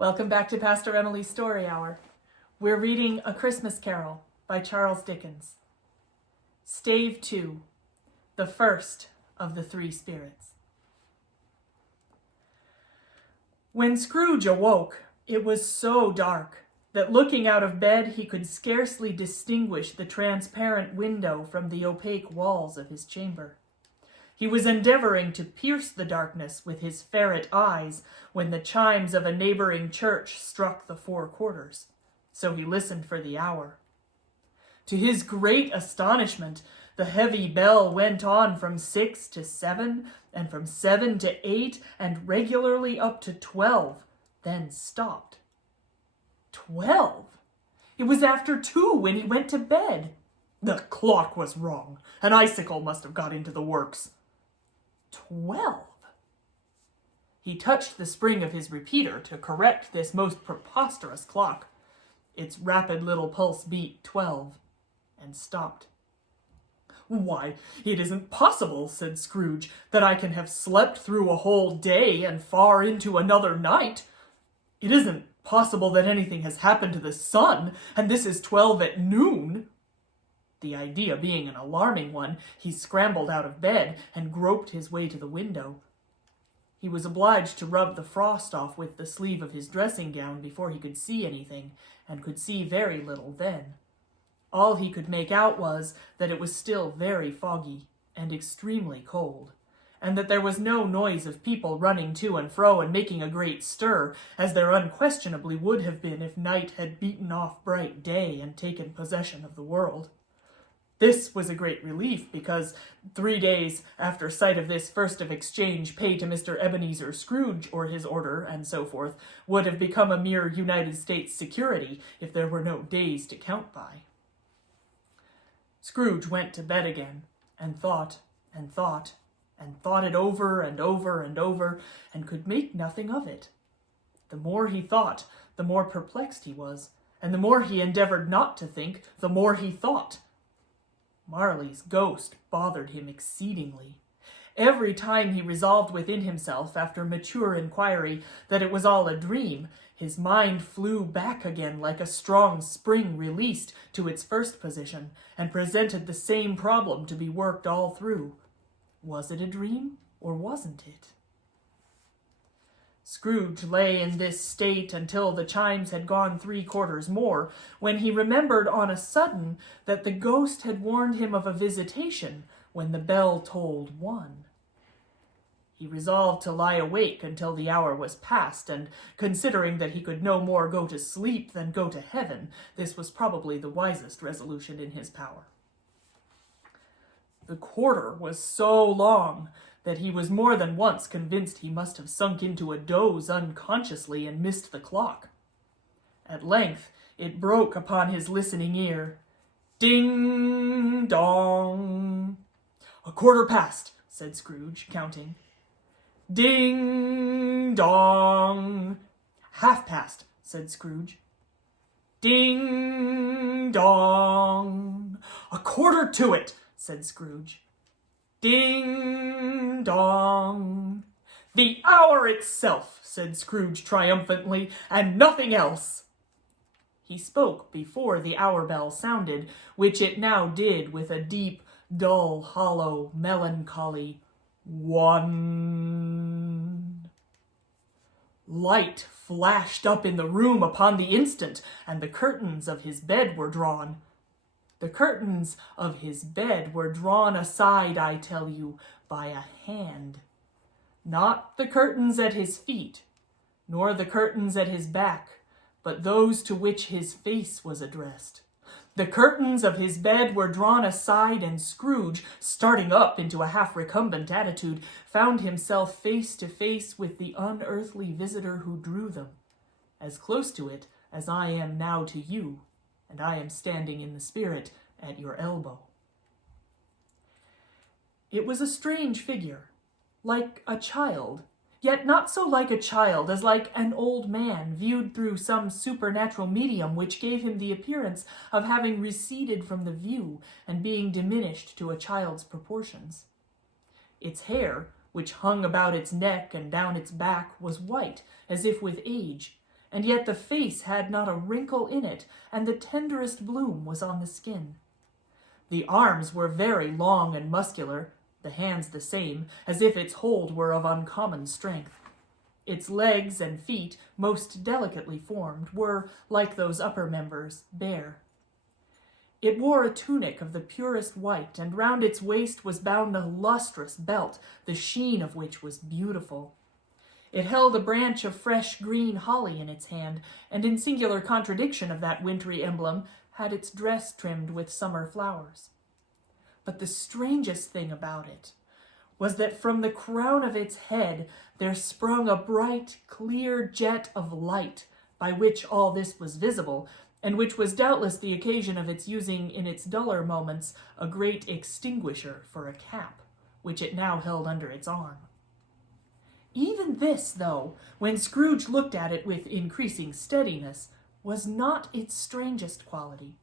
Welcome back to Pastor Emilie's Story Hour. We're reading A Christmas Carol by Charles Dickens. Stave 2, the first of the three spirits. When Scrooge awoke, it was so dark that looking out of bed he could scarcely distinguish the transparent window from the opaque walls of his chamber. He was endeavoring to pierce the darkness with his ferret eyes when the chimes of a neighboring church struck the 4 quarters, so he listened for the hour. To his great astonishment, the heavy bell went on from 6 to 7, and from 7 to 8, and regularly up to 12, then stopped. 12! It was after 2 when he went to bed. The clock was wrong. An icicle must have got into the works. 12! He touched the spring of his repeater to correct this most preposterous clock. Its rapid little pulse beat 12, and stopped. "Why, it isn't possible," said Scrooge, "that I can have slept through a whole day and far into another night. It isn't possible that anything has happened to the sun, and this is 12 at noon." The idea being an alarming one, he scrambled out of bed and groped his way to the window. He was obliged to rub the frost off with the sleeve of his dressing gown before he could see anything, and could see very little then. All he could make out was that it was still very foggy and extremely cold, and that there was no noise of people running to and fro and making a great stir, as there unquestionably would have been if night had beaten off bright day and taken possession of the world. This was a great relief, because 3 days after sight of this first of exchange pay to Mr. Ebenezer Scrooge, or his order, and so forth, would have become a mere United States security if there were no days to count by. Scrooge went to bed again, and thought, and thought, and thought it over and over and over, and could make nothing of it. The more he thought, the more perplexed he was, and the more he endeavored not to think, the more he thought. Marley's ghost bothered him exceedingly. Every time he resolved within himself, after mature inquiry, that it was all a dream, his mind flew back again like a strong spring released to its first position, and presented the same problem to be worked all through. Was it a dream, or wasn't it? Scrooge lay in this state until the chimes had gone 3 quarters more, when he remembered on a sudden that the ghost had warned him of a visitation when the bell tolled 1. He resolved to lie awake until the hour was past, and considering that he could no more go to sleep than go to heaven, this was probably the wisest resolution in his power. The quarter was so long that he was more than once convinced he must have sunk into a doze unconsciously and missed the clock. At length it broke upon his listening ear. Ding dong. "A quarter past," said Scrooge, counting. Ding dong. "Half past," said Scrooge. Ding dong. "A quarter to it," said Scrooge. Ding dong. "The hour itself," said Scrooge triumphantly, "and nothing else." He spoke before the hour bell sounded, which it now did with a deep, dull, hollow, melancholy 1. Light flashed up in the room upon the instant, and the curtains of his bed were drawn. The curtains of his bed were drawn aside, I tell you, by a hand. Not the curtains at his feet, nor the curtains at his back, but those to which his face was addressed. The curtains of his bed were drawn aside, and Scrooge, starting up into a half-recumbent attitude, found himself face to face with the unearthly visitor who drew them, as close to it as I am now to you, and I am standing in the spirit at your elbow. It was a strange figure, like a child, yet not so like a child as like an old man viewed through some supernatural medium which gave him the appearance of having receded from the view and being diminished to a child's proportions. Its hair, which hung about its neck and down its back, was white, as if with age, and yet the face had not a wrinkle in it, and the tenderest bloom was on the skin. The arms were very long and muscular, the hands the same, as if its hold were of uncommon strength. Its legs and feet, most delicately formed, were, like those upper members, bare. It wore a tunic of the purest white, and round its waist was bound a lustrous belt, the sheen of which was beautiful. It held a branch of fresh green holly in its hand, and in singular contradiction of that wintry emblem, had its dress trimmed with summer flowers. But the strangest thing about it was that from the crown of its head there sprung a bright, clear jet of light, by which all this was visible, and which was doubtless the occasion of its using in its duller moments a great extinguisher for a cap, which it now held under its arm. Even this, though, when Scrooge looked at it with increasing steadiness, was not its strangest quality.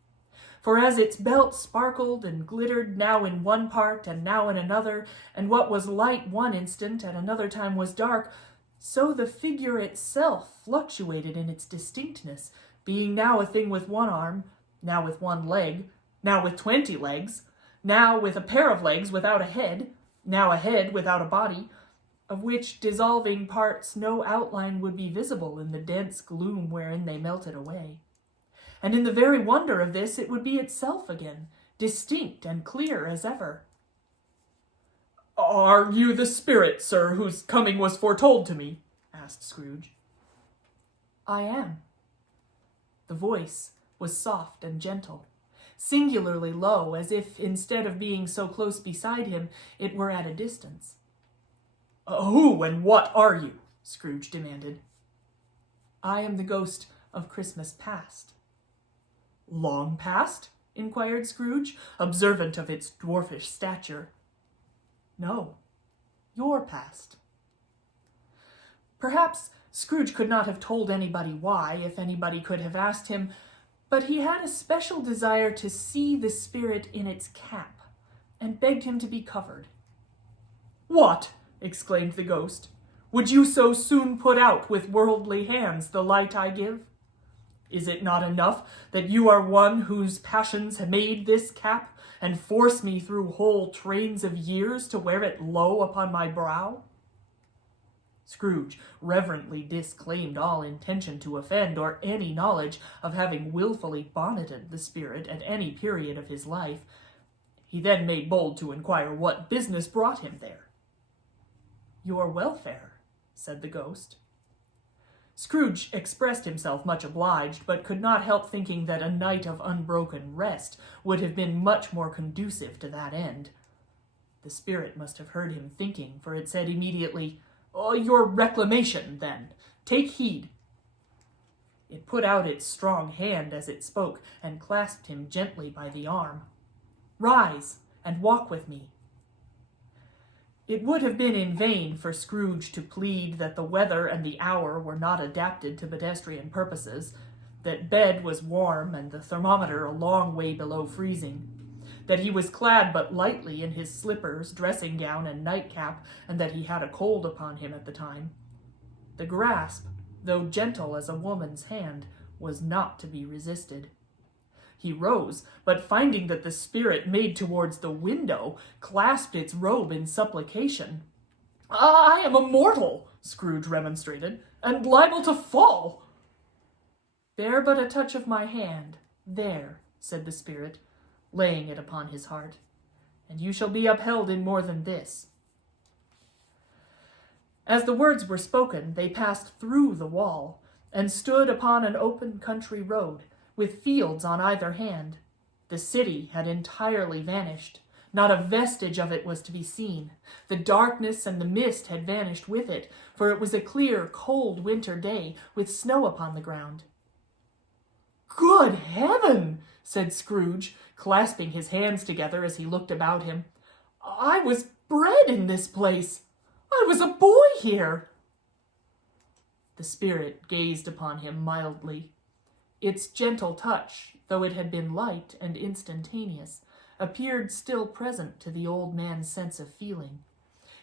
For as its belt sparkled and glittered now in one part and now in another, and what was light one instant at another time was dark, so the figure itself fluctuated in its distinctness, being now a thing with one arm, now with one leg, now with 20 legs, now with a pair of legs without a head, now a head without a body, of which dissolving parts no outline would be visible in the dense gloom wherein they melted away. And in the very wonder of this, it would be itself again, distinct and clear as ever. "Are you the spirit, sir, whose coming was foretold to me?" asked Scrooge. "I am." The voice was soft and gentle, singularly low, as if, instead of being so close beside him, it were at a distance. "Who and what are you?" Scrooge demanded. "I am the ghost of Christmas past." "Long past?" inquired Scrooge, observant of its dwarfish stature. "No, your past." Perhaps Scrooge could not have told anybody why, if anybody could have asked him, but he had a special desire to see the spirit in its cap, and begged him to be covered. "What!" exclaimed the ghost. "Would you so soon put out with worldly hands the light I give? Is it not enough that you are one whose passions have made this cap, and force me through whole trains of years to wear it low upon my brow?" Scrooge reverently disclaimed all intention to offend, or any knowledge of having wilfully bonneted the spirit at any period of his life. He then made bold to inquire what business brought him there. "Your welfare," said the ghost. Scrooge expressed himself much obliged, but could not help thinking that a night of unbroken rest would have been much more conducive to that end. The spirit must have heard him thinking, for it said immediately, "Your reclamation, then. Take heed." It put out its strong hand as it spoke, and clasped him gently by the arm. "Rise, and walk with me." It would have been in vain for Scrooge to plead that the weather and the hour were not adapted to pedestrian purposes, that bed was warm and the thermometer a long way below freezing, that he was clad but lightly in his slippers, dressing gown, and nightcap, and that he had a cold upon him at the time. The grasp, though gentle as a woman's hand, was not to be resisted. He rose, but finding that the spirit made towards the window, clasped its robe in supplication. "I am a mortal," Scrooge remonstrated, "and liable to fall." "Bear but a touch of my hand, there," said the spirit, laying it upon his heart, "and you shall be upheld in more than this." As the words were spoken, they passed through the wall, and stood upon an open country road, with fields on either hand. The city had entirely vanished. Not a vestige of it was to be seen. The darkness and the mist had vanished with it, for it was a clear, cold winter day, with snow upon the ground. "Good heaven!" said Scrooge, clasping his hands together as he looked about him. "I was bred in this place. I was a boy here." The spirit gazed upon him mildly. Its gentle touch, though it had been light and instantaneous, appeared still present to the old man's sense of feeling.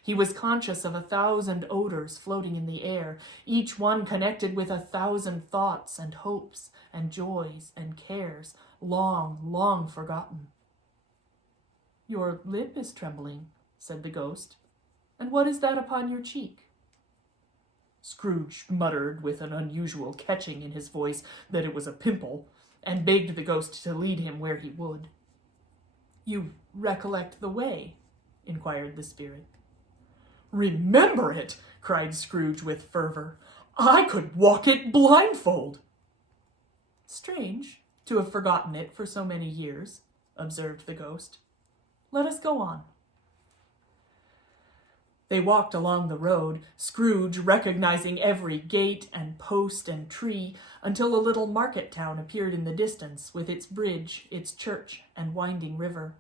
He was conscious of 1,000 odors floating in the air, each one connected with 1,000 thoughts and hopes and joys and cares, long, long forgotten. "Your lip is trembling," said the ghost. "And what is that upon your cheek?" Scrooge muttered with an unusual catching in his voice that it was a pimple, and begged the ghost to lead him where he would. "You recollect the way?" inquired the spirit. "Remember it!" cried Scrooge with fervor. "I could walk it blindfold." "Strange to have forgotten it for so many years," observed the ghost. "Let us go on." They walked along the road, Scrooge recognizing every gate and post and tree, until a little market town appeared in the distance, with its bridge, its church, and winding river.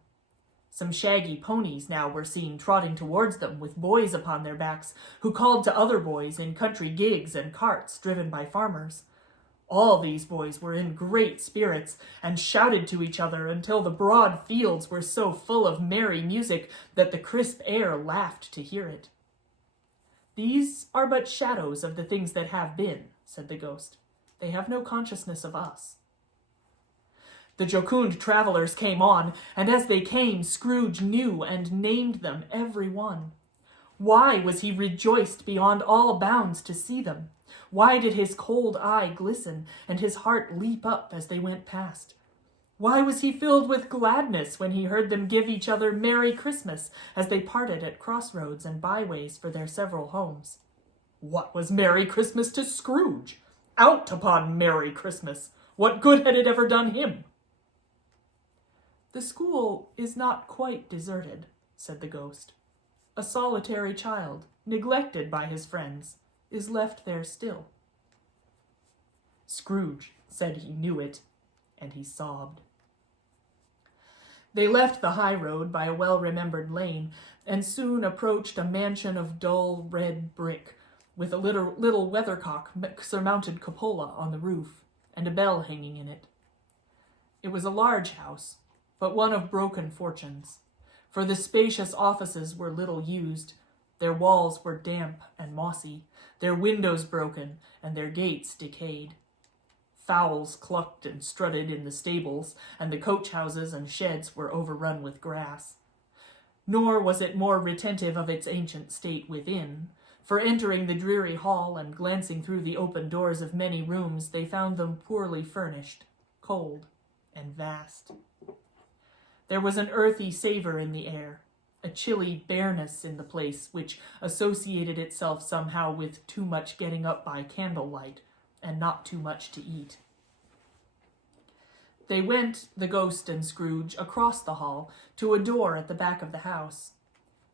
Some shaggy ponies now were seen trotting towards them with boys upon their backs, who called to other boys in country gigs and carts driven by farmers. All these boys were in great spirits, and shouted to each other until the broad fields were so full of merry music that the crisp air laughed to hear it. "These are but shadows of the things that have been," said the ghost. "They have no consciousness of us." The jocund travelers came on, and as they came, Scrooge knew and named them every one. Why was he rejoiced beyond all bounds to see them? Why did his cold eye glisten and his heart leap up as they went past? Why was he filled with gladness when he heard them give each other Merry Christmas as they parted at crossroads and byways for their several homes? What was Merry Christmas to Scrooge? Out upon Merry Christmas! What good had it ever done him? "The school is not quite deserted," said the ghost. "A solitary child, neglected by his friends, is left there still." Scrooge said he knew it, and he sobbed. They left the high road by a well-remembered lane, and soon approached a mansion of dull red brick, with a little weathercock surmounted cupola on the roof, and a bell hanging in it. It was a large house, but one of broken fortunes, for the spacious offices were little used. Their walls were damp and mossy, their windows broken, and their gates decayed. Fowls clucked and strutted in the stables, and the coach-houses and sheds were overrun with grass. Nor was it more retentive of its ancient state within, for entering the dreary hall and glancing through the open doors of many rooms, they found them poorly furnished, cold, and vast. There was an earthy savor in the air, a chilly bareness in the place which associated itself somehow with too much getting up by candlelight and not too much to eat. They went, the ghost and Scrooge, across the hall to a door at the back of the house.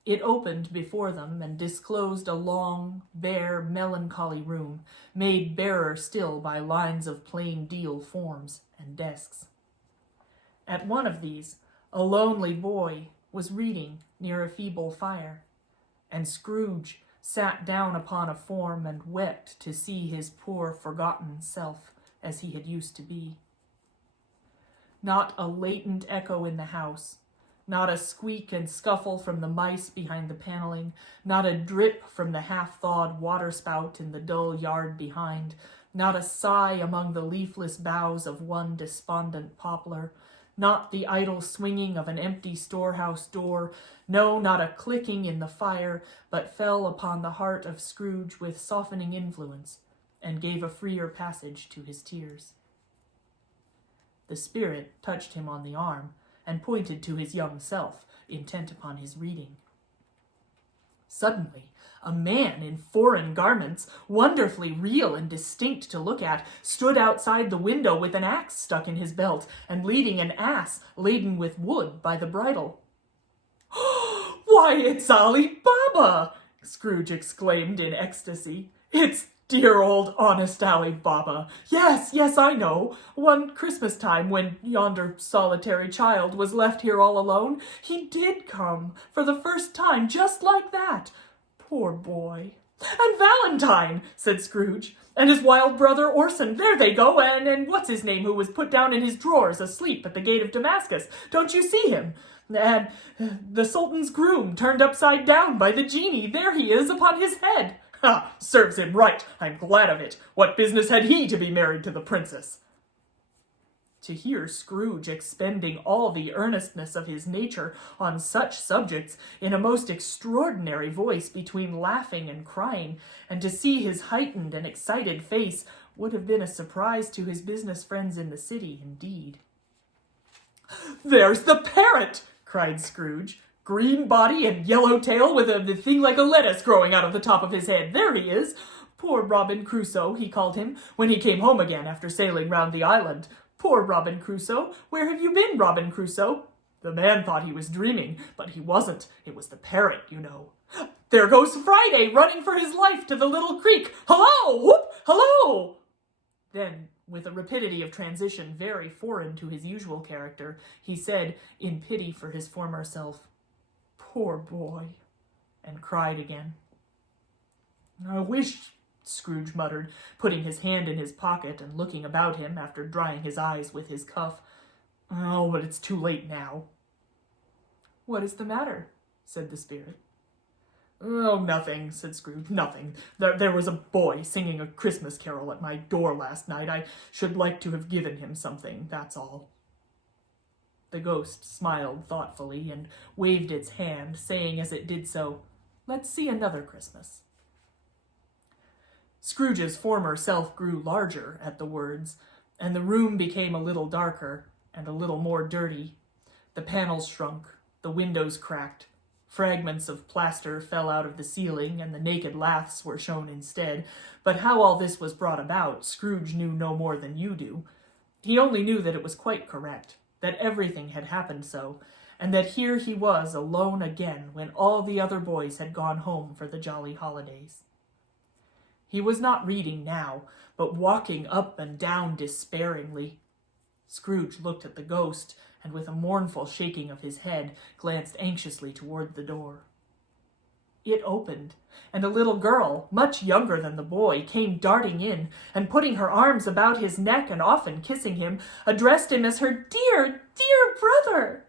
It opened before them and disclosed a long, bare, melancholy room, made barer still by lines of plain deal forms and desks. At one of these, a lonely boy was reading near a feeble fire, and Scrooge sat down upon a form and wept to see his poor forgotten self as he had used to be. Not a latent echo in the house, not a squeak and scuffle from the mice behind the paneling, not a drip from the half-thawed waterspout in the dull yard behind, not a sigh among the leafless boughs of one despondent poplar, not the idle swinging of an empty storehouse door, no, not a clicking in the fire, but fell upon the heart of Scrooge with softening influence, and gave a freer passage to his tears. The spirit touched him on the arm, and pointed to his young self, intent upon his reading. Suddenly, a man in foreign garments, wonderfully real and distinct to look at, stood outside the window with an axe stuck in his belt and leading an ass laden with wood by the bridle. "Why, it's Ali Baba!" Scrooge exclaimed in ecstasy. "It's dear old honest Ali Baba. Yes, I know. One Christmas time, when yonder solitary child was left here all alone, he did come, for the first time, just like that. Poor boy." "And Valentine," said Scrooge. And his wild brother Orson, there they go, and what's his name, who was put down in his drawers asleep at the gate of Damascus? Don't you see him? And the Sultan's groom turned upside down by the genie, there he is upon his head. Ha! Serves him right, I'm glad of it. What business had he to be married to the princess? To hear Scrooge expending all the earnestness of his nature on such subjects in a most extraordinary voice between laughing and crying, and to see his heightened and excited face, would have been a surprise to his business friends in the city, indeed. "There's the parrot!" cried Scrooge. "Green body and yellow tail with a thing like a lettuce growing out of the top of his head. There he is. Poor Robin Crusoe, he called him, when he came home again after sailing round the island. Poor Robin Crusoe! Where have you been, Robin Crusoe?" The man thought he was dreaming, but he wasn't. It was the parrot, you know. "There goes Friday, running for his life to the little creek. Hello! Whoop! Hello!" Then, with a rapidity of transition very foreign to his usual character, he said, in pity for his former self, "Poor boy," and cried again. "I wish," Scrooge muttered, putting his hand in his pocket and looking about him after drying his eyes with his cuff. "Oh, but it's too late now." "What is the matter?" said the spirit. "Oh, nothing," said Scrooge, "nothing. There was a boy singing a Christmas carol at my door last night. I should like to have given him something, that's all." The ghost smiled thoughtfully and waved its hand, saying as it did so, "Let's see another Christmas." Scrooge's former self grew larger at the words, and the room became a little darker and a little more dirty. The panels shrunk, the windows cracked, fragments of plaster fell out of the ceiling, and the naked laths were shown instead. But how all this was brought about, Scrooge knew no more than you do. He only knew that it was quite correct, that everything had happened so, and that here he was alone again when all the other boys had gone home for the jolly holidays. He was not reading now, but walking up and down despairingly. Scrooge looked at the ghost, and with a mournful shaking of his head, glanced anxiously toward the door. It opened, and a little girl, much younger than the boy, came darting in, and putting her arms about his neck and often kissing him, addressed him as her dear, dear brother.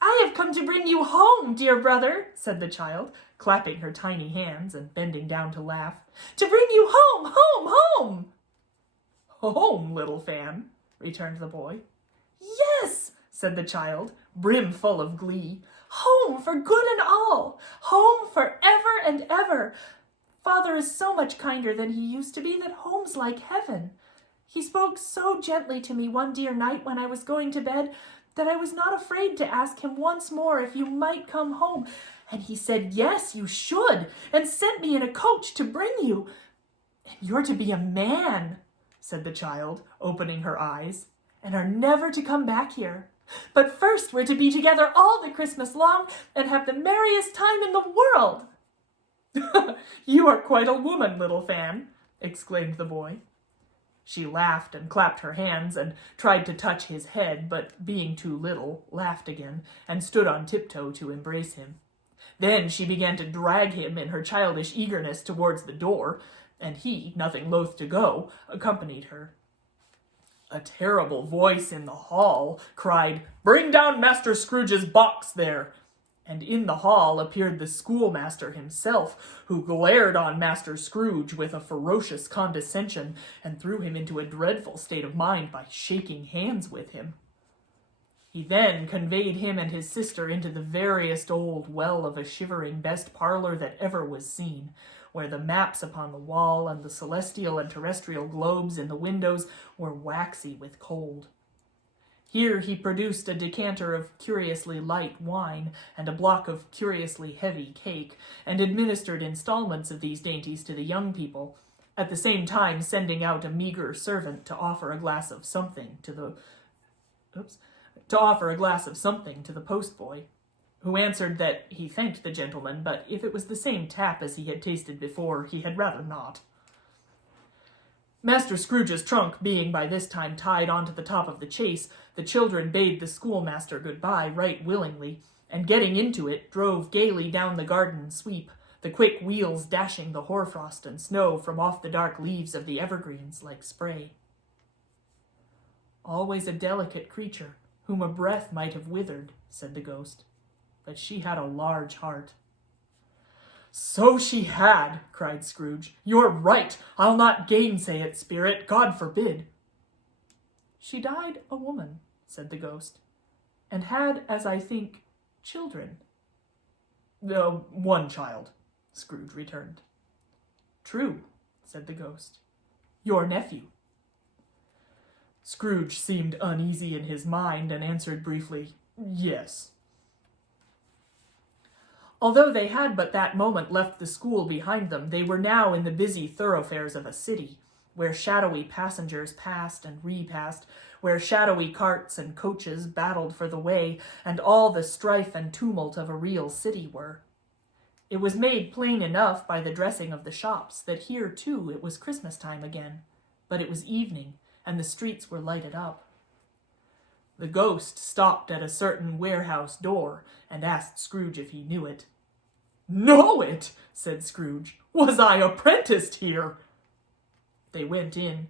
"I have come to bring you home, dear brother," said the child, clapping her tiny hands and bending down to laugh. "To bring you home, home, home!" "Home, little Fan," returned the boy. "Yes," said the child, brimful of glee. "Home for good and all. Home for ever and ever. Father is so much kinder than he used to be that home's like heaven. He spoke so gently to me one dear night when I was going to bed that I was not afraid to ask him once more if you might come home. And he said, yes, you should, and sent me in a coach to bring you. And you're to be a man," said the child, opening her eyes, "and are never to come back here. But first we're to be together all the Christmas long and have the merriest time in the world." "You are quite a woman, little Fan," exclaimed the boy. She laughed and clapped her hands and tried to touch his head, but being too little, laughed again and stood on tiptoe to embrace him. Then she began to drag him in her childish eagerness towards the door, and he, nothing loath to go, accompanied her. A terrible voice in the hall cried, "Bring down Master Scrooge's box there!" And in the hall appeared the schoolmaster himself, who glared on Master Scrooge with a ferocious condescension, and threw him into a dreadful state of mind by shaking hands with him. He then conveyed him and his sister into the veriest old well of a shivering best parlor that ever was seen, where the maps upon the wall and the celestial and terrestrial globes in the windows were waxy with cold. Here he produced a decanter of curiously light wine and a block of curiously heavy cake, and administered installments of these dainties to the young people, at the same time sending out a meager servant to offer a glass of something to the postboy, who answered that he thanked the gentleman, but if it was the same tap as he had tasted before, he had rather not. Master Scrooge's trunk being by this time tied on to the top of the chaise, the children bade the schoolmaster good-bye right willingly, and getting into it, drove gaily down the garden sweep, the the quick wheels dashing the hoarfrost and snow from off the dark leaves of the evergreens like spray. Always a delicate creature, whom a breath might have withered, said the ghost, but she had a large heart. So she had, cried Scrooge. You're right. I'll not gainsay it, spirit. God forbid. She died a woman, said the ghost, and had, as I think, children. One child, Scrooge returned. True, said the ghost. Your nephew. Scrooge seemed uneasy in his mind and answered briefly, yes. Although they had but that moment left the school behind them, they were now in the busy thoroughfares of a city, where shadowy passengers passed and repassed, where shadowy carts and coaches battled for the way, and all the strife and tumult of a real city were. It was made plain enough by the dressing of the shops that here, too, it was Christmas time again, but it was evening, and the streets were lighted up. The ghost stopped at a certain warehouse door and asked Scrooge if he knew it. Know it, said Scrooge. Was I apprenticed here? They went in.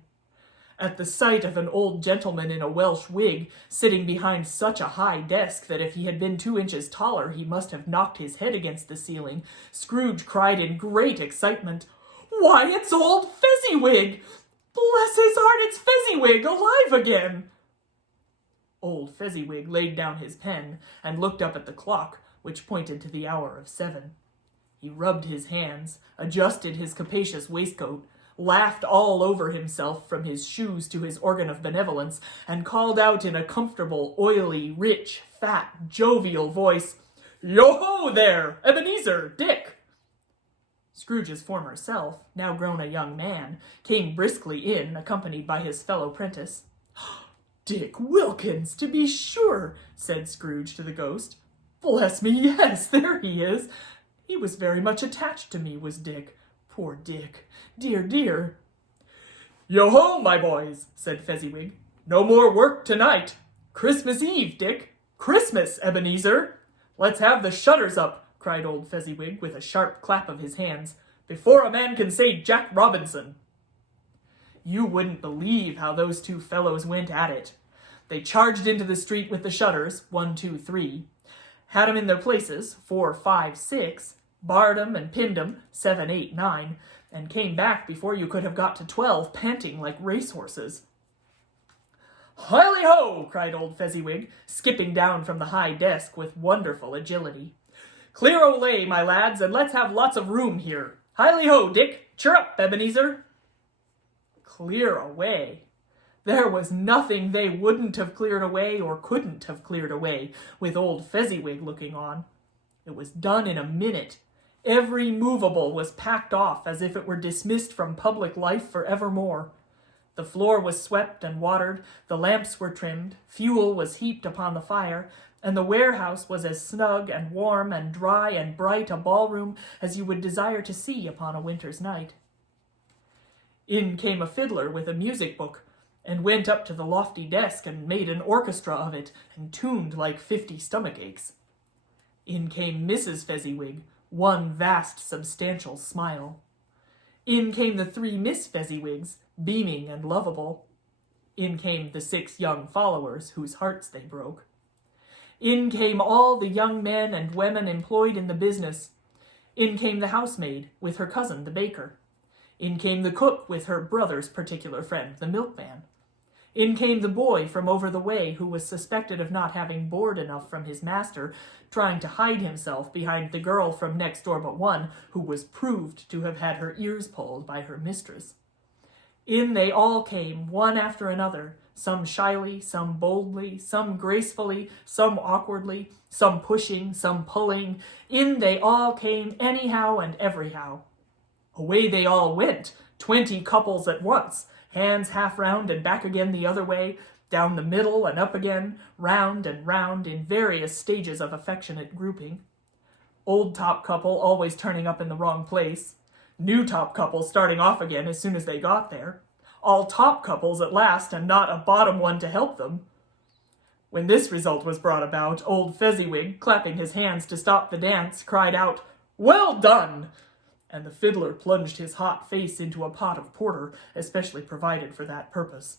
At the sight of an old gentleman in a Welsh wig, sitting behind such a high desk that if he had been 2 inches taller he must have knocked his head against the ceiling, Scrooge cried in great excitement, Why, it's old Fezziwig! Bless his heart, it's Fezziwig, alive again! Old Fezziwig laid down his pen and looked up at the clock, which pointed to the hour of 7. He rubbed his hands, adjusted his capacious waistcoat, laughed all over himself from his shoes to his organ of benevolence, and called out in a comfortable, oily, rich, fat, jovial voice, Yo-ho there, Ebenezer, Dick! Scrooge's former self, now grown a young man, came briskly in, accompanied by his fellow prentice. Dick Wilkins, to be sure, said Scrooge to the ghost. Bless me, yes, there he is. He was very much attached to me, was Dick. Poor Dick. Dear, dear. Yo-ho, my boys, said Fezziwig. No more work tonight. Christmas Eve, Dick. Christmas, Ebenezer. Let's have the shutters up, cried old Fezziwig with a sharp clap of his hands, before a man can say Jack Robinson. You wouldn't believe how those 2 fellows went at it. They charged into the street with the shutters, 1, 2, 3, had 'em in their places, 4, 5, 6, barred 'em and pinned 'em, 7, 8, 9, and came back before you could have got to 12, panting like racehorses. Hiley-ho, cried old Fezziwig, skipping down from the high desk with wonderful agility. Clear away, my lads, and let's have lots of room here. Hiley-ho, Dick, cheer up, Ebenezer. Clear away. There was nothing they wouldn't have cleared away or couldn't have cleared away, with old Fezziwig looking on. It was done in a minute. Every movable was packed off as if it were dismissed from public life for evermore. The floor was swept and watered, the lamps were trimmed, fuel was heaped upon the fire, and the warehouse was as snug and warm and dry and bright a ballroom as you would desire to see upon a winter's night. In came a fiddler with a music book, and went up to the lofty desk and made an orchestra of it, and tuned like 50 stomach aches. In came Mrs. Fezziwig, one vast substantial smile. In came the 3 Miss Fezziwigs, beaming and lovable. In came the 6 young followers, whose hearts they broke. In came all the young men and women employed in the business. In came the housemaid, with her cousin, the baker. In came the cook, with her brother's particular friend, the milkman. In came the boy from over the way, who was suspected of not having board enough from his master, trying to hide himself behind the girl from next door but one, who was proved to have had her ears pulled by her mistress. In they all came, one after another, some shyly, some boldly, some gracefully, some awkwardly, some pushing, some pulling. In they all came anyhow and everyhow. Away they all went, 20 couples at once, hands half round and back again the other way, down the middle and up again, round and round in various stages of affectionate grouping. Old top couple always turning up in the wrong place. New top couple starting off again as soon as they got there. All top couples at last and not a bottom one to help them. When this result was brought about, old Fezziwig, clapping his hands to stop the dance, cried out, Well done! and the fiddler plunged his hot face into a pot of porter especially provided for that purpose.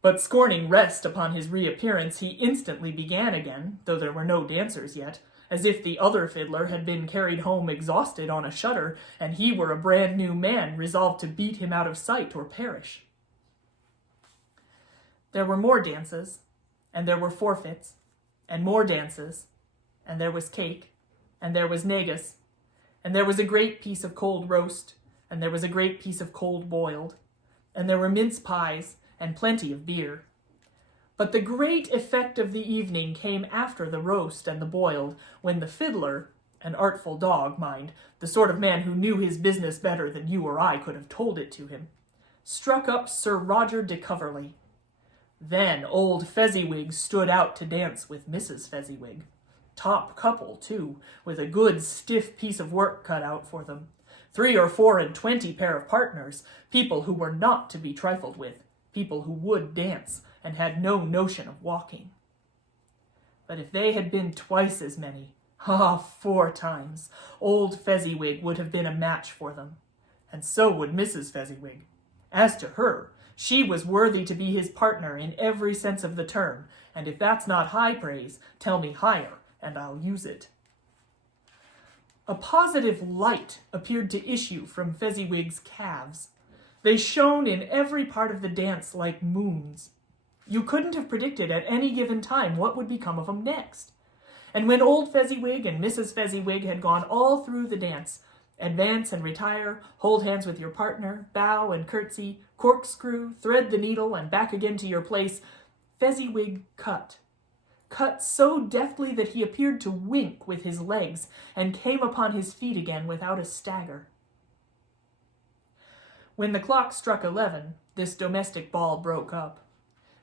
But scorning rest upon his reappearance, he instantly began again, though there were no dancers yet, as if the other fiddler had been carried home exhausted on a shutter, and he were a brand new man resolved to beat him out of sight or perish. There were more dances, and there were forfeits, and more dances, and there was cake, and there was negus, and there was a great piece of cold roast, and there was a great piece of cold boiled, and there were mince pies, and plenty of beer. But the great effect of the evening came after the roast and the boiled, when the fiddler, an artful dog, mind, the sort of man who knew his business better than you or I could have told it to him, struck up Sir Roger de Coverley. Then old Fezziwig stood out to dance with Mrs. Fezziwig. Top couple, too, with a good stiff piece of work cut out for them. 3 or 4 and 20 pair of partners, people who were not to be trifled with, people who would dance, and had no notion of walking. But if they had been twice as many, 4 times, old Fezziwig would have been a match for them, and so would Mrs. Fezziwig. As to her, she was worthy to be his partner in every sense of the term, and if that's not high praise, tell me higher, and I'll use it. A positive light appeared to issue from Fezziwig's calves. They shone in every part of the dance like moons. You couldn't have predicted at any given time what would become of them next. And when old Fezziwig and Mrs. Fezziwig had gone all through the dance, advance and retire, hold hands with your partner, bow and curtsy, corkscrew, thread the needle, and back again to your place, Fezziwig cut so deftly that he appeared to wink with his legs, and came upon his feet again without a stagger. When the clock struck 11, this domestic ball broke up.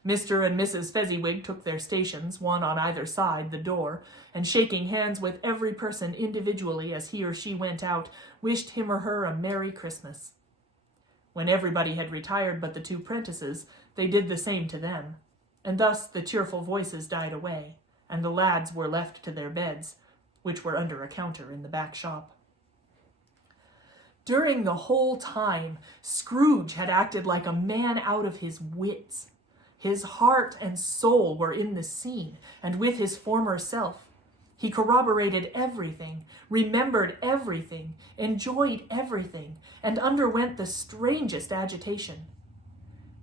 Mr. and Mrs. Fezziwig took their stations, one on either side the door, and shaking hands with every person individually as he or she went out, wished him or her a Merry Christmas. When everybody had retired but the 2 prentices, they did the same to them, and thus the cheerful voices died away, and the lads were left to their beds, which were under a counter in the back shop. During the whole time, Scrooge had acted like a man out of his wits. His heart and soul were in the scene, and with his former self. He corroborated everything, remembered everything, enjoyed everything, and underwent the strangest agitation.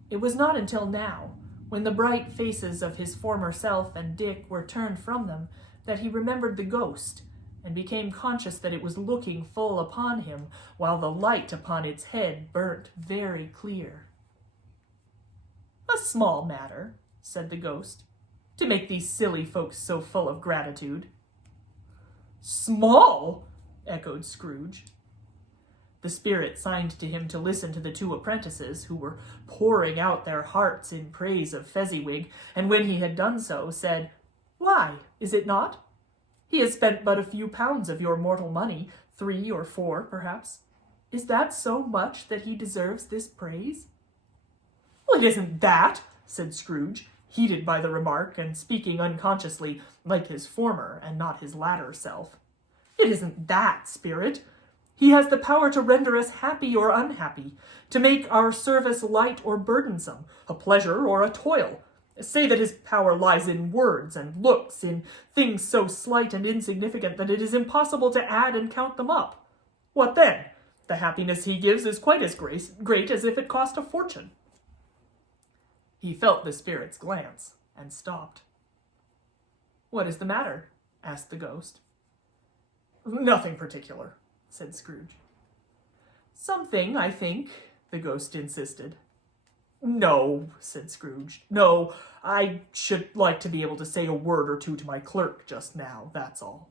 It was not until now, when the bright faces of his former self and Dick were turned from them, that he remembered the ghost, and became conscious that it was looking full upon him, while the light upon its head burnt very clear. "A small matter," said the ghost, "to make these silly folks so full of gratitude." "Small?" echoed Scrooge. The spirit signed to him to listen to the 2 apprentices, who were pouring out their hearts in praise of Fezziwig, and when he had done so, said, "Why, is it not? He has spent but a few pounds of your mortal money, 3 or 4, perhaps. Is that so much that he deserves this praise?" "Well, it isn't that," said Scrooge, heated by the remark, and speaking unconsciously like his former and not his latter self. "It isn't that, spirit. He has the power to render us happy or unhappy, to make our service light or burdensome, a pleasure or a toil. Say that his power lies in words and looks, in things so slight and insignificant that it is impossible to add and count them up. What then? The happiness he gives is quite as great as if it cost a fortune." He felt the spirit's glance, and stopped. "What is the matter?" asked the ghost. "Nothing particular," said Scrooge. "Something, I think," the ghost insisted. "No," said Scrooge. "No, I should like to be able to say a word or 2 to my clerk just now, that's all."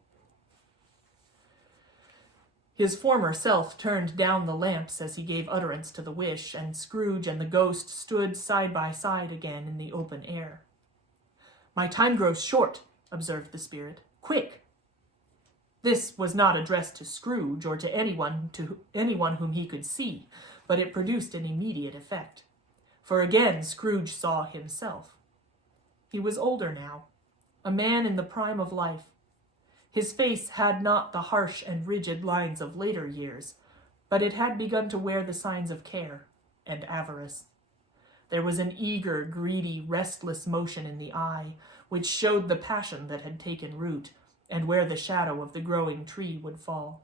His former self turned down the lamps as he gave utterance to the wish, and Scrooge and the ghost stood side by side again in the open air. "My time grows short," observed the spirit. "Quick!" This was not addressed to Scrooge or to anyone whom he could see, but it produced an immediate effect. For again Scrooge saw himself. He was older now, a man in the prime of life. His face had not the harsh and rigid lines of later years, but it had begun to wear the signs of care and avarice. There was an eager, greedy, restless motion in the eye, which showed the passion that had taken root, and where the shadow of the growing tree would fall.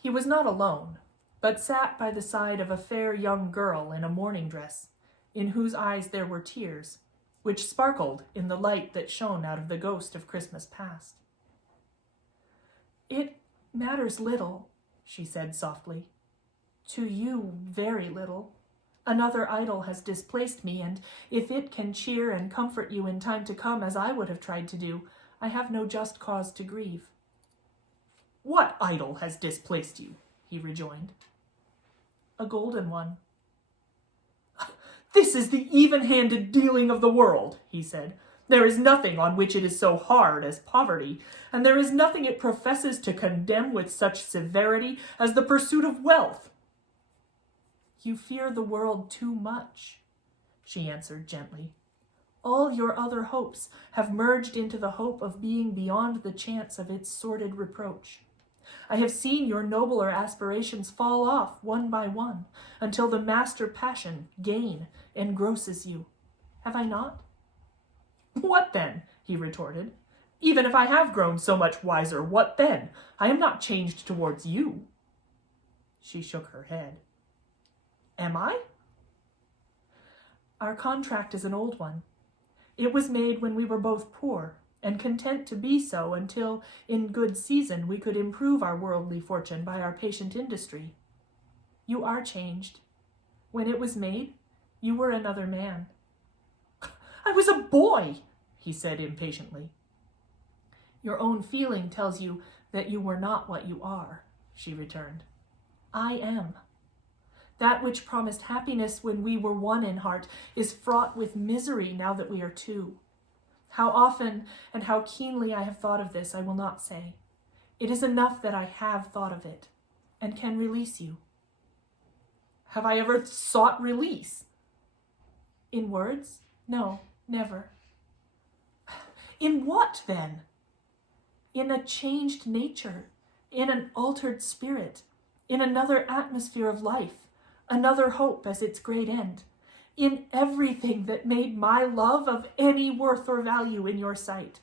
He was not alone, but sat by the side of a fair young girl in a morning dress, in whose eyes there were tears, which sparkled in the light that shone out of the ghost of Christmas past. "It matters little," she said softly. "To you, very little. Another idol has displaced me, and if it can cheer and comfort you in time to come as I would have tried to do, I have no just cause to grieve." "What idol has displaced you?" he rejoined. "A golden one." "This is the even-handed dealing of the world," he said. "There is nothing on which it is so hard as poverty, and there is nothing it professes to condemn with such severity as the pursuit of wealth." "You fear the world too much," she answered gently. "All your other hopes have merged into the hope of being beyond the chance of its sordid reproach. I have seen your nobler aspirations fall off one by one, until the master passion, gain, engrosses you. Have I not?" "What then?" he retorted. "Even if I have grown so much wiser, what then? I am not changed towards you." She shook her head. "Am I?" "Our contract is an old one. It was made when we were both poor, and content to be so until, in good season, we could improve our worldly fortune by our patient industry. You are changed. When it was made, you were another man." "I was a boy," he said impatiently. "Your own feeling tells you that you were not what you are," she returned. "I am. That which promised happiness when we were one in heart is fraught with misery now that we are two. How often and how keenly I have thought of this, I will not say. It is enough that I have thought of it, and can release you." "Have I ever sought release?" "In words? No, never." "In what, then?" "In a changed nature, in an altered spirit, in another atmosphere of life, another hope as its great end, in everything that made my love of any worth or value in your sight.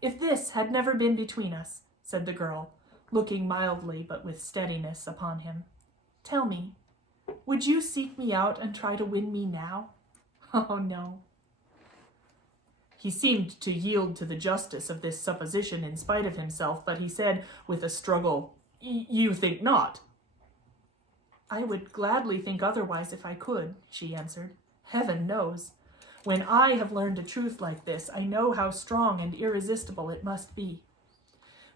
If this had never been between us," said the girl, looking mildly but with steadiness upon him, "tell me, would you seek me out and try to win me now? Oh, no." He seemed to yield to the justice of this supposition in spite of himself, but he said with a struggle, "You think not?" "I would gladly think otherwise if I could," she answered. "Heaven knows. When I have learned a truth like this, I know how strong and irresistible it must be.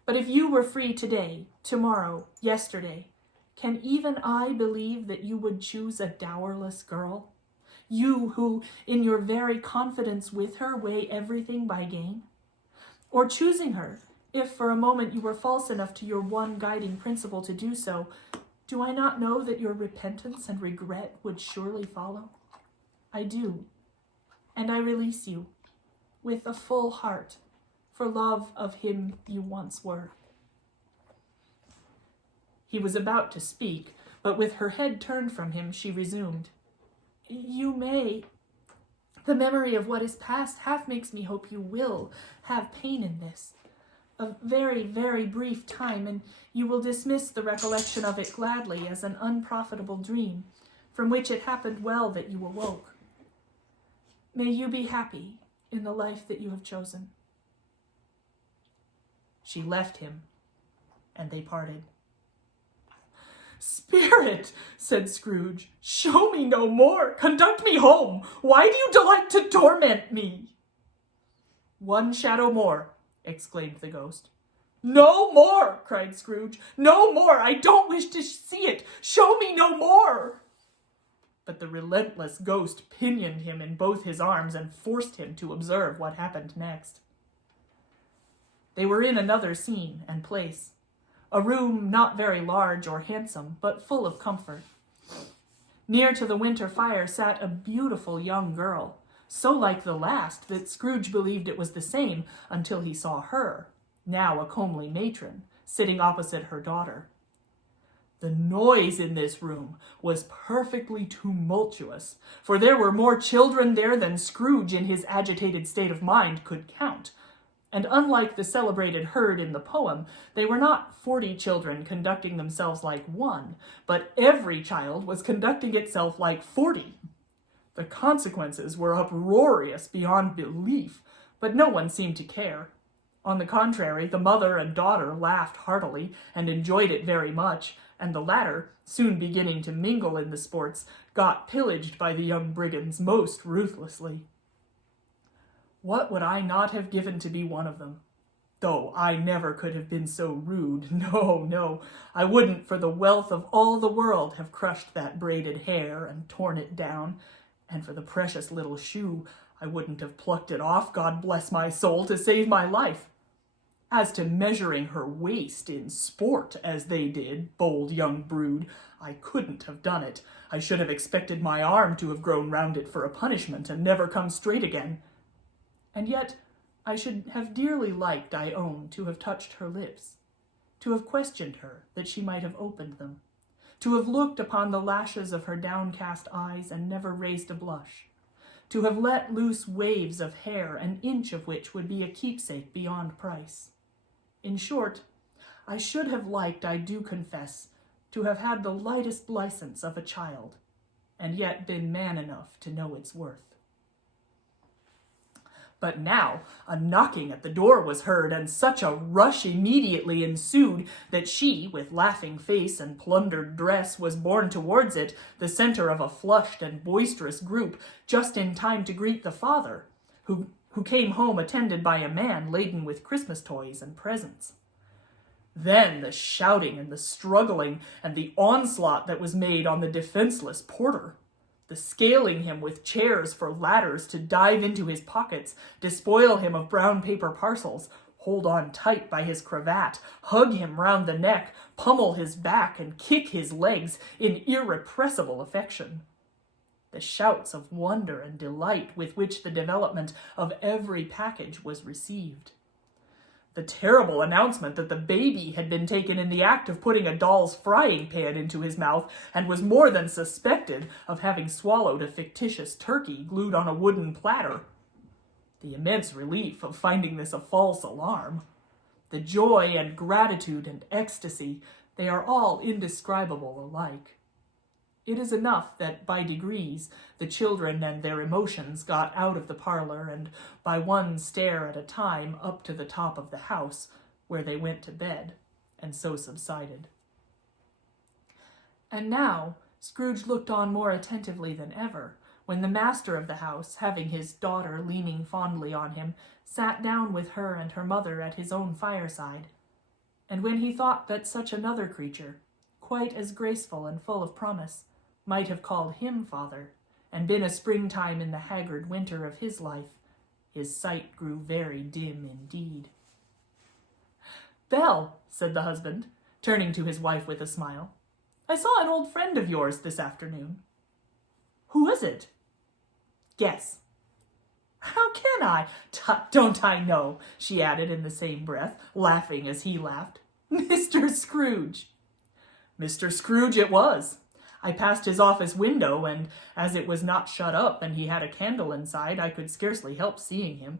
But if you were free today, tomorrow, yesterday, can even I believe that you would choose a dowerless girl? You who, in your very confidence with her, weigh everything by gain? Or choosing her, if for a moment you were false enough to your one guiding principle to do so, do I not know that your repentance and regret would surely follow? I do, and I release you, with a full heart, for love of him you once were." He was about to speak, but with her head turned from him, she resumed, "You may. The memory of what is past half makes me hope you will have pain in this. A very, very brief time, and you will dismiss the recollection of it gladly as an unprofitable dream, from which it happened well that you awoke. May you be happy in the life that you have chosen." She left him, and they parted. "Spirit," said Scrooge, "show me no more. Conduct me home. Why do you delight to torment me?" "One shadow more," exclaimed the ghost. "No more," cried Scrooge. "No more. I don't wish to see it. Show me no more." But the relentless ghost pinioned him in both his arms and forced him to observe what happened next. They were in another scene and place, a room not very large or handsome, but full of comfort. Near to the winter fire sat a beautiful young girl, so like the last that Scrooge believed it was the same until he saw her, now a comely matron, sitting opposite her daughter. The noise in this room was perfectly tumultuous, for there were more children there than Scrooge in his agitated state of mind could count. And unlike the celebrated herd in the poem, they were not 40 children conducting themselves like one, but every child was conducting itself like 40. The consequences were uproarious beyond belief, but no one seemed to care. On the contrary, the mother and daughter laughed heartily and enjoyed it very much, and the latter, soon beginning to mingle in the sports, got pillaged by the young brigands most ruthlessly. What would I not have given to be one of them? Though I never could have been so rude. No, I wouldn't for the wealth of all the world have crushed that braided hair and torn it down, and for the precious little shoe, I wouldn't have plucked it off, God bless my soul, to save my life. As to measuring her waist in sport, as they did, bold young brood, I couldn't have done it. I should have expected my arm to have grown round it for a punishment, and never come straight again. And yet I should have dearly liked, I own, to have touched her lips, to have questioned her, that she might have opened them, to have looked upon the lashes of her downcast eyes and never raised a blush, to have let loose waves of hair, an inch of which would be a keepsake beyond price. In short, I should have liked, I do confess, to have had the lightest license of a child, and yet been man enough to know its worth. But now a knocking at the door was heard, and such a rush immediately ensued that she, with laughing face and plundered dress, was borne towards it, the center of a flushed and boisterous group, just in time to greet the father, who came home attended by a man laden with Christmas toys and presents. Then the shouting and the struggling and the onslaught that was made on the defenseless porter, the scaling him with chairs for ladders to dive into his pockets, despoil him of brown paper parcels, hold on tight by his cravat, hug him round the neck, pummel his back, and kick his legs in irrepressible affection. The shouts of wonder and delight with which the development of every package was received. The terrible announcement that the baby had been taken in the act of putting a doll's frying pan into his mouth and was more than suspected of having swallowed a fictitious turkey glued on a wooden platter. The immense relief of finding this a false alarm. The joy and gratitude and ecstasy, they are all indescribable alike. It is enough that by degrees the children and their emotions got out of the parlor and by one stair at a time up to the top of the house, where they went to bed, and so subsided. And now Scrooge looked on more attentively than ever, when the master of the house, having his daughter leaning fondly on him, sat down with her and her mother at his own fireside, and when he thought that such another creature, quite as graceful and full of promise, might have called him father, and been a springtime in the haggard winter of his life, his sight grew very dim indeed. "Belle," said the husband, turning to his wife with a smile, "I saw an old friend of yours this afternoon." "Who is it?" "Guess." "How can I? Tut, don't I know?" she added in the same breath, laughing as he laughed. "Mr. Scrooge." Mr. Scrooge it was. I passed his office window, and as it was not shut up and he had a candle inside, I could scarcely help seeing him.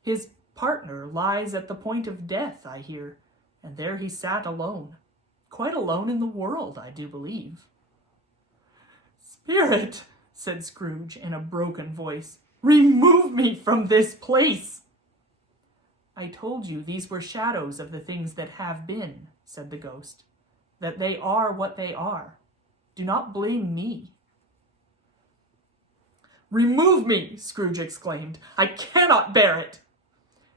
His partner lies at the point of death, I hear, and there he sat alone. Quite alone in the world, I do believe. "Spirit," said Scrooge in a broken voice, "remove me from this place." "I told you these were shadows of the things that have been," said the ghost, "that they are what they are. Do not blame me." "Remove me," Scrooge exclaimed. "I cannot bear it."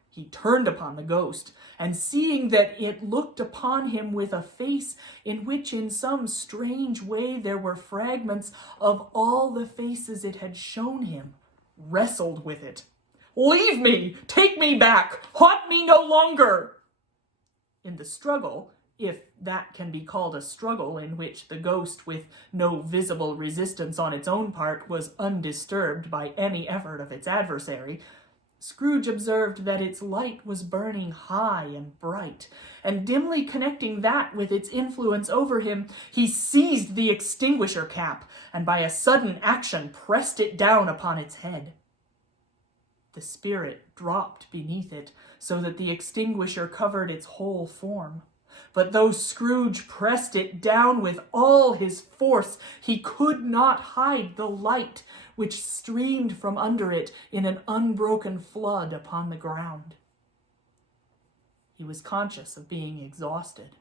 He turned upon the ghost, and seeing that it looked upon him with a face in which in some strange way there were fragments of all the faces it had shown him, wrestled with it. "Leave me! Take me back! Haunt me no longer!" In the struggle, if that can be called a struggle in which the ghost, with no visible resistance on its own part, was undisturbed by any effort of its adversary, Scrooge observed that its light was burning high and bright, and dimly connecting that with its influence over him, he seized the extinguisher cap, and by a sudden action pressed it down upon its head. The spirit dropped beneath it, so that the extinguisher covered its whole form. But though Scrooge pressed it down with all his force, he could not hide the light which streamed from under it in an unbroken flood upon the ground. He was conscious of being exhausted,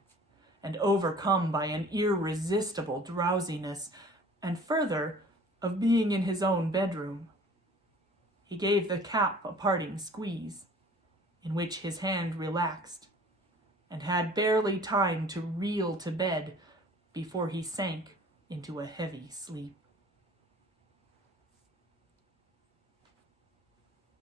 and overcome by an irresistible drowsiness, and further, of being in his own bedroom. He gave the cap a parting squeeze, in which his hand relaxed, and had barely time to reel to bed before he sank into a heavy sleep.